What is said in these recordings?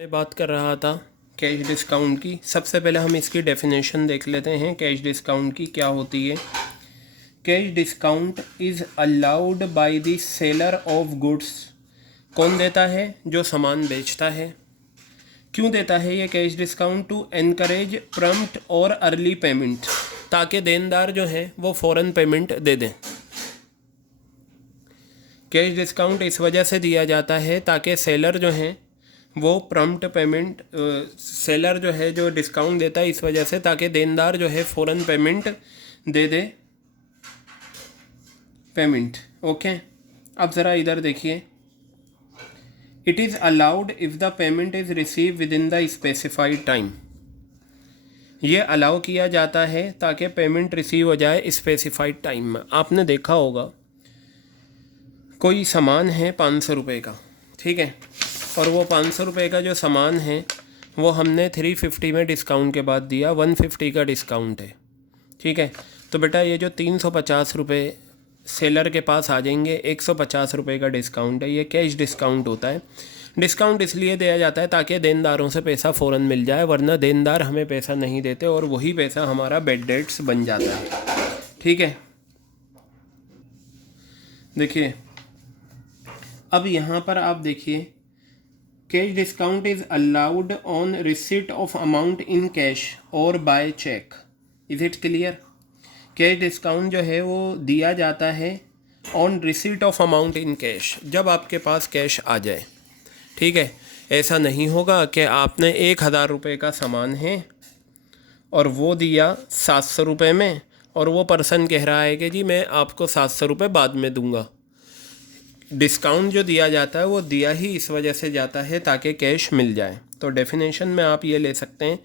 मैं बात कर रहा था कैश डिस्काउंट की। सबसे पहले हम इसकी डेफिनेशन देख लेते हैं कैश डिस्काउंट की क्या होती है। Cash discount is allowed by the seller of goods. कौन देता है? जो सामान बेचता है। क्यों देता है ये cash discount? To encourage prompt और अर्ली पेमेंट, ताकि देनदार जो है वो फ़ौरन पेमेंट दे दें। कैश डिस्काउंट इस वजह से दिया जाता है ताकि सेलर जो हैं वो प्रम्प्ट पेमेंट, सेलर जो है जो डिस्काउंट देता है इस वजह से ताकि देनदार जो है फ़ौरन पेमेंट दे दे पेमेंट। ओके, अब ज़रा इधर देखिए। It is allowed if the payment is receive with in the specified time. ये अलाउ किया जाता है ताकि पेमेंट रिसीव हो जाए स्पेसिफाइड टाइम में। आपने देखा होगा कोई सामान है 500 रुपये का, ठीक है, और वो 500 रुपये का जो सामान है वो हमने 350 में डिस्काउंट के बाद दिया, 150 का डिस्काउंट है, ठीक है। तो बेटा ये जो 350 रुपये सेलर के पास आ जाएंगे, 150 रुपये का डिस्काउंट है, ये कैश डिस्काउंट होता है। डिस्काउंट इसलिए दिया जाता है ताकि देनदारों से पैसा फ़ौरन मिल जाए, वरना देनदार हमें पैसा नहीं देते और वही पैसा हमारा बैड डेट्स बन जाता है, ठीक है। देखिए अब यहाँ पर आप देखिए, cash discount is allowed on receipt of amount in cash और by cheque. Is it clear? Cash discount जो है वो दिया जाता है on receipt of amount in cash, जब आपके पास कैश आ जाए, ठीक है। ऐसा नहीं होगा कि आपने 1000 रुपये का सामान है और वो दिया 700 रुपये में, और वो पर्सन कह रहा है कि जी मैं आपको 700 रुपये बाद में दूंगा। डिस्काउंट जो दिया जाता है वो दिया ही इस वजह से जाता है ताकि कैश मिल जाए। तो डेफिनेशन में आप ये ले सकते हैं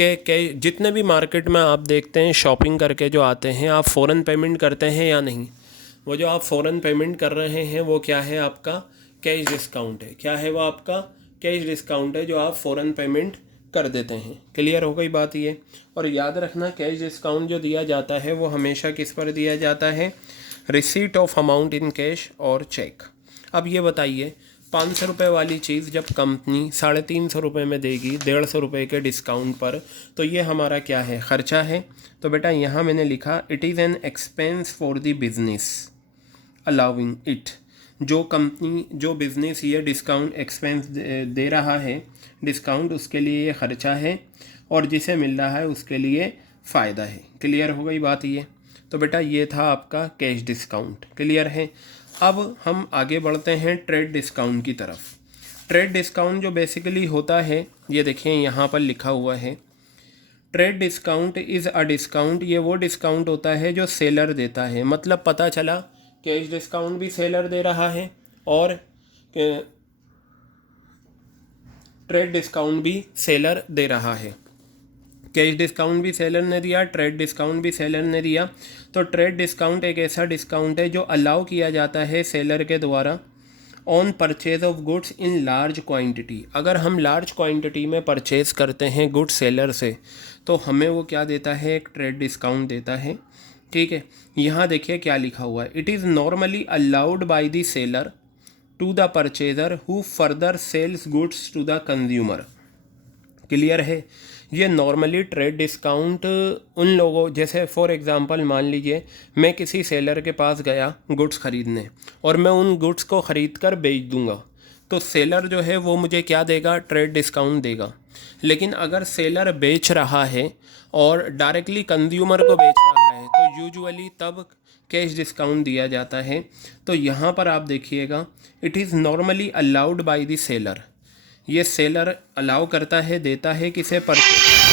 कि जितने भी मार्केट में आप देखते हैं शॉपिंग करके जो आते हैं, आप फ़ौरन पेमेंट करते हैं या नहीं? वो जो आप फ़ौरन पेमेंट कर रहे हैं वो क्या है? आपका कैश डिस्काउंट है। क्या है वो? आपका कैश डिस्काउंट है जो आप फ़ौरन पेमेंट कर देते हैं। क्लियर हो गई बात ये? और याद रखना कैश डिस्काउंट जो दिया जाता है वो हमेशा किस पर दिया जाता है? Receipt of amount in cash और चेक। अब ये बताइए, 500 रुपये वाली चीज़ जब कंपनी 350 रुपये में देगी 150 रुपये के डिस्काउंट पर, तो ये हमारा क्या है? ख़र्चा है। तो बेटा यहाँ मैंने लिखा it is an expense for the business allowing it. जो कंपनी जो बिज़नेस ये डिस्काउंट एक्सपेंस दे रहा है डिस्काउंट, उसके लिए ये ख़र्चा है और जिसे मिल रहा है उसके लिए फ़ायदा है। क्लियर हो गई बात ये? तो बेटा ये था आपका कैश डिस्काउंट। क्लियर है? अब हम आगे बढ़ते हैं ट्रेड डिस्काउंट की तरफ। ट्रेड डिस्काउंट जो बेसिकली होता है, ये देखिए यहाँ पर लिखा हुआ है, trade discount is a discount. ये वो डिस्काउंट होता है जो सेलर देता है। मतलब पता चला कैश डिस्काउंट भी सेलर दे रहा है और ट्रेड डिस्काउंट भी सेलर दे रहा है। कैश डिस्काउंट भी सेलर ने दिया, ट्रेड डिस्काउंट भी सेलर ने दिया। तो ट्रेड डिस्काउंट एक ऐसा डिस्काउंट है जो अलाउ किया जाता है सेलर के द्वारा on purchase of goods in large quantity. अगर हम लार्ज क्वांटिटी में परचेज करते हैं गुड्स सेलर से, तो हमें वो क्या देता है? एक ट्रेड डिस्काउंट देता है, ठीक है। यहाँ देखिए क्या लिखा हुआ है, it is normally allowed by the seller to the purchaser who further sells goods to the consumer. Clear है? ये नॉर्मली ट्रेड डिस्काउंट उन लोगों, जैसे फॉर एग्ज़ाम्पल मान लीजिए मैं किसी सेलर के पास गया गुड्स ख़रीदने और मैं उन गुड्स को ख़रीद कर बेच दूंगा, तो सेलर जो है वो मुझे क्या देगा? ट्रेड डिस्काउंट देगा। लेकिन अगर सेलर बेच रहा है और डायरेक्टली कंज्यूमर को बेच रहा है तो यूजुअली तब कैश डिस्काउंट दिया जाता है। तो यहाँ पर आप देखिएगा, it is normally allowed by the seller. ये सेलर अलाउ करता है, देता है किसे? परचेज